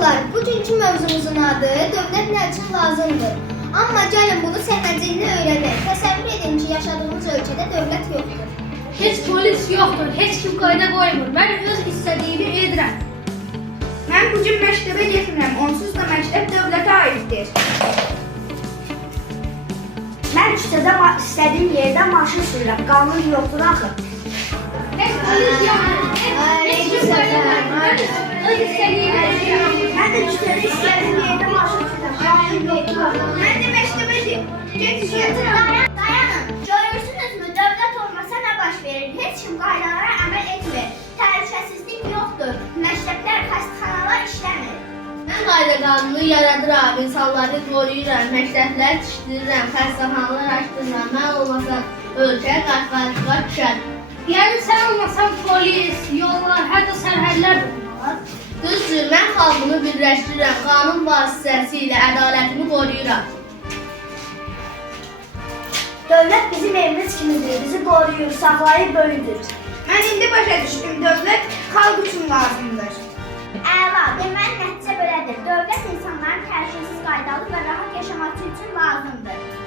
Uşaqlar, bugünkü mövzumuzun adı dövlət nə üçün lazımdır? Amma gəlin bunu səhməcilini öyrənək. Təsəvvür edin ki, yaşadığımız ölkədə dövlət yoxdur. Heç polis yoxdur, heç kim qayda qoymur. Mən öz istədiyimi edirəm. Mən bugün məktəbə getmirəm, onsuz da məktəb dövlətə aiddir. Mən küçədə istədiyim yerdə maşın sürürəm, qanun yoxdur axı. Heç polis yoxdur, heç kim qayda qoymur. Öz istədiyimi edirəm. Mən də küçədə istədiyim yerdə maşın sürürəm, qanun yoxdur axı. Mən də məktəbə getmirəm. Dayanın, görürsünüzmü? Dövlət olmasa nə baş verir? Heç kim qaydalara əməl etmir. Təhlükəsizlik yoxdur. Məktəblər, xəstəxanalar işləmir. Mən qayda qanunu yaradıram, insanları qoruyuram, məktəblər tikdirirəm, xəstəxanalar açdırıram. Mən olmasam ölkə qarşıqa düşər. Yəni sən olmasan polis, yollar, hətta sərhədlər də olmalar. Düzdür, mən xalqımı birləşdirirəm, qanun vasitəsilə ədalətimi qoruyuram. Dövlət bizim evimiz kimidir, bizi qoruyur, saxlayır, böyüdür. Mən indi başa düşdüm, dövlət xalq üçün lazımdır. Əla, deməli nəticə belədir. Dövlət insanların təhlükəsiz, qaydalı və rahat yaşaması üçün lazımdır.